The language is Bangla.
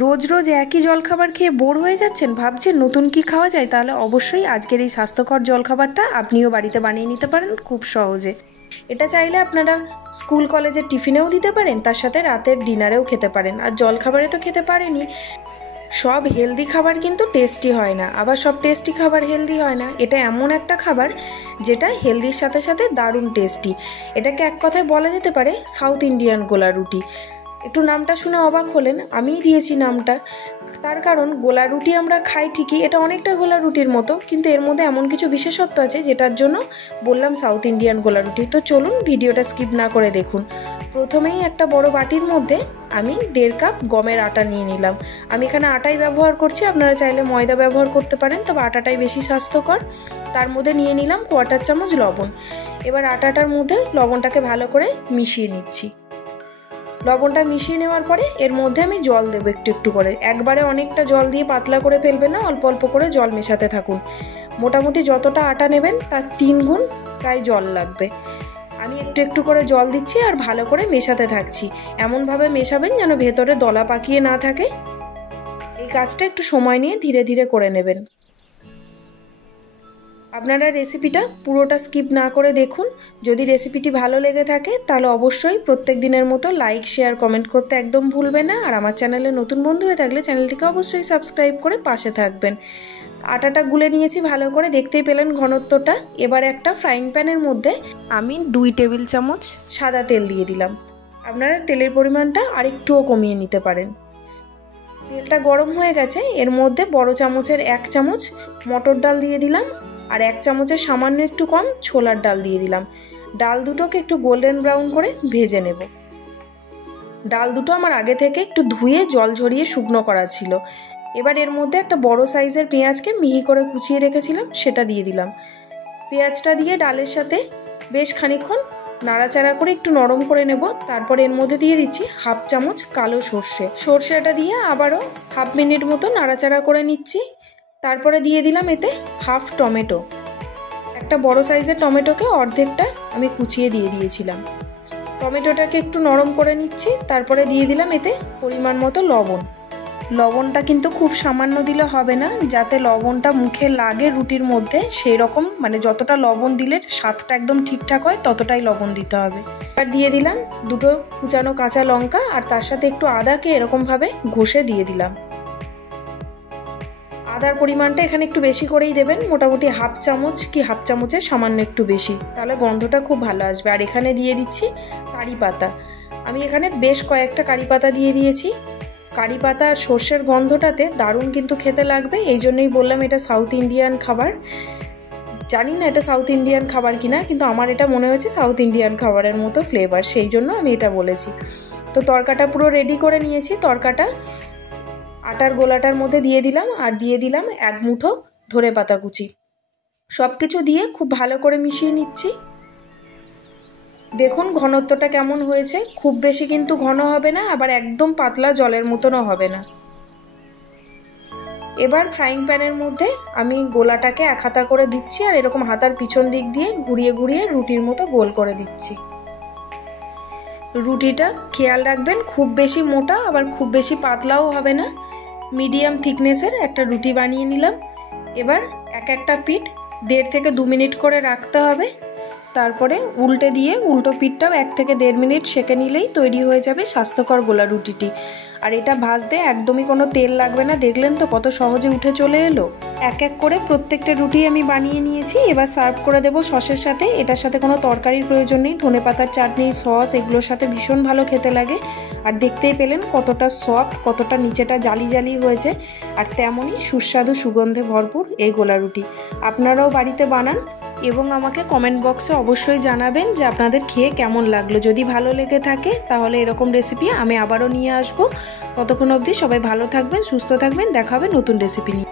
রোজ রোজ একই জলখাবার খেয়ে বোর হয়ে যাচ্ছেন, ভাবছেন নতুন কি খাওয়া যায়, তাহলে অবশ্যই আজকের এই স্বাস্থ্যকর জলখাবারটা আপনিও বাড়িতে বানিয়ে নিতে পারেন খুব সহজে। এটা চাইলে আপনারা স্কুল কলেজের টিফিনেও দিতে পারেন, তার সাথে রাতের ডিনারেও খেতে পারেন। আর জলখাবারে তো খেতে পারেনই। সব হেলদি খাবার কিন্তু টেস্টি হয় না, আবার সব টেস্টি খাবার হেলদি হয় না। এটা এমন একটা খাবার যেটা হেলদির সাথে সাথে দারুণ টেস্টি। এটাকে এক কথায় বলা যেতে পারে সাউথ ইন্ডিয়ান গোলা রুটি। একটু নামটা শুনে অবাক হলেন, আমিই দিয়েছি নামটা। তার কারণ গোলা রুটি আমরা খাই ঠিকই, এটা অনেকটা গোলা রুটির মতো, কিন্তু এর মধ্যে এমন কিছু বিশেষত্ব আছে যেটার জন্য বললাম সাউথ ইন্ডিয়ান গোলা রুটি। তো চলুন ভিডিওটা স্কিপ না করে দেখুন। প্রথমেই একটা বড় বাটির মধ্যে আমি 1.5 কাপ গমের আটা নিয়ে নিলাম। আমি এখানে আটাই ব্যবহার করছি, আপনারা চাইলে ময়দা ব্যবহার করতে পারেন, তবে আটাটাই বেশি স্বাস্থ্যকর। তার মধ্যে নিয়ে নিলাম 1/4 চামচ লবণ। এবার আটাটার মধ্যে লবণটাকে ভালো করে মিশিয়ে নিচ্ছি। লবণটা মিশিয়ে নেওয়ার পরে এর মধ্যে আমি জল দেবো একটু একটু করে। একবারে অনেকটা জল দিয়ে পাতলা করে ফেলবেন না, অল্প অল্প করে জল মেশাতে থাকুন। মোটামুটি যতটা আটা নেবেন তার 3 গুণ প্রায় জল লাগবে। আমি একটু একটু করে জল দিচ্ছি আর ভালো করে মেশাতে থাকছি। এমনভাবে মেশাবেন যেন ভেতরে দলা পাকিয়ে না থাকে। এই কাজটা একটু সময় নিয়ে ধীরে ধীরে করে নেবেন। আপনারা রেসিপিটা পুরোটা স্কিপ না করে দেখুন। যদি রেসিপিটি ভালো লেগে থাকে তাহলে অবশ্যই প্রত্যেক দিনের মতো লাইক, শেয়ার, কমেন্ট করতে একদম ভুলবেন না। আর আমার চ্যানেলে নতুন বন্ধু হয়ে থাকলে চ্যানেলটিকে অবশ্যই সাবস্ক্রাইব করে পাশে থাকবেন। আটাটা গুলে নিয়েছি ভালো করে, দেখতেই পেলেন ঘনত্বটা। এবার একটা ফ্রাইং প্যানের মধ্যে আমি 2 টেবিল চামচ সাদা তেল দিয়ে দিলাম। আপনারা তেলের পরিমাণটা আরেকটুও কমিয়ে নিতে পারেন। তেলটা গরম হয়ে গেছে, এর মধ্যে বড় চামচের 1 চামচ মটর ডাল দিয়ে দিলাম, আর 1 চামচের সামান্য একটু কম ছোলার ডাল দিয়ে দিলাম। ডাল দুটোকে একটু গোল্ডেন ব্রাউন করে ভেজে নেব। ডাল দুটো আমার আগে থেকে একটু ধুয়ে জল ঝরিয়ে শুকনো করা ছিল। এবার এর মধ্যে একটা বড় সাইজের পেঁয়াজকে মিহি করে কুচিয়ে রেখেছিলাম, সেটা দিয়ে দিলাম। পেঁয়াজটা দিয়ে ডালের সাথে বেশ খানিকক্ষণ নাড়াচাড়া করে একটু নরম করে নেব। তারপর এর মধ্যে দিয়ে দিচ্ছি 1/2 চামচ কালো সর্ষে। সর্ষেটা দিয়ে আবারও 1/2 মিনিট মতো নাড়াচাড়া করে নিচ্ছি। তারপরে দিয়ে দিলাম এতে 1/2 টমেটো। একটা বড় সাইজের টমেটোকে অর্ধেকটা আমি কুচিয়ে দিয়ে দিয়েছিলাম। টমেটোটাকে একটু নরম করে নিচ্ছি। তারপরে দিয়ে দিলাম এতে পরিমাণ মতো লবণ। লবণটা কিন্তু খুব সামান্য দিলে হবে না, যাতে লবণটা মুখে লাগে রুটির মধ্যে, সেই রকম মানে যতটা লবণ দিলে স্বাদটা একদম ঠিকঠাক হয় ততটাই লবণ দিতে হবে। আর দিয়ে দিলাম 2 কুচানো কাঁচা লঙ্কা, আর তার সাথে একটু আদাকে এরকমভাবে ঘষে দিয়ে দিলাম। আদার পরিমাণটা এখানে একটু বেশি করেই দেবেন, মোটামুটি 1/2 চামচ কি 1/2 চামচের সামান্য একটু বেশি, তাহলে গন্ধটা খুব ভালো আসবে। আর এখানে দিয়ে দিচ্ছি কারি পাতা। আমি এখানে বেশ কয়েকটা কারি পাতা দিয়ে দিয়েছি। কারি পাতা আর সর্ষের গন্ধটাতে দারুণ কিন্তু খেতে লাগবে, এই জন্যই বললাম এটা সাউথ ইন্ডিয়ান খাবার। জানি না এটা সাউথ ইন্ডিয়ান খাবার কিনা, কিন্তু আমার এটা মনে হচ্ছে সাউথ ইন্ডিয়ান খাবারের মতো ফ্লেভার, সেই জন্য আমি এটা বলেছি। তো তরকাটা পুরো রেডি করে নিয়েছি। তরকাটা আটার গোলাটার মধ্যে দিয়ে দিলাম, আর দিয়ে দিলাম 1 মুঠো ধনেপাতা কুচি। সব কিছু দিয়ে খুব ভালো করে মিশিয়ে নিচ্ছি। দেখুন ঘনত্বটা কেমন হয়েছে, খুব বেশি কিন্তু ঘন হবে না, আবার একদম পাতলা জলের মতনও হবে না। এবার ফ্রাইং প্যানের মধ্যে আমি গোলাটাকে 1 হাতা করে দিচ্ছি, আর এরকম হাতার পিছন দিক দিয়ে ঘুরিয়ে ঘুরিয়ে রুটির মতো গোল করে দিচ্ছি। রুটিটা খেয়াল রাখবেন খুব বেশি মোটা আবার খুব বেশি পাতলাও হবে না, মিডিয়াম থিকনেসের একটা রুটি বানিয়ে নিলাম। এবার একটা পিঠ 1.5 থেকে 2 মিনিট করে রাখতে হবে। তারপরে উল্টে দিয়ে উল্টো পিঠটাও 1 থেকে 1.5 মিনিট সেঁকে নিলেই তৈরি হয়ে যাবে স্বাস্থ্যকর গোলা রুটিটি। আর এটা ভাজতে একদমই কোনো তেল লাগবে না, দেখলেন তো কত সহজে উঠে চলে এলো। এক এক করে প্রত্যেকটা রুটি আমি বানিয়ে নিয়েছি। এবার সার্ভ করে দেবো সসের সাথে। এটার সাথে কোনো তরকারির প্রয়োজন নেই, ধনেপাতার চাটনি, সস এগুলোর সাথে ভীষণ ভালো খেতে লাগে। আর দেখতেই পেলেন কতটা সফট, কতটা নিচেটা জালি জালি হয়েছে, আর তেমনই সুস্বাদু সুগন্ধে ভরপুর এই গোলা রুটি। আপনারাও বাড়িতে বানান এবং আমাকে কমেন্ট বক্সে অবশ্যই জানাবেন যে আপনাদের খেয়ে কেমন লাগলো। যদি ভালো লেগে থাকে তাহলে এরকম রেসিপি আমি আবারও নিয়ে আসবো। ততক্ষণ অবধি সবাই ভালো থাকবেন, সুস্থ থাকবেন, দেখা হবে নতুন রেসিপি নিয়ে।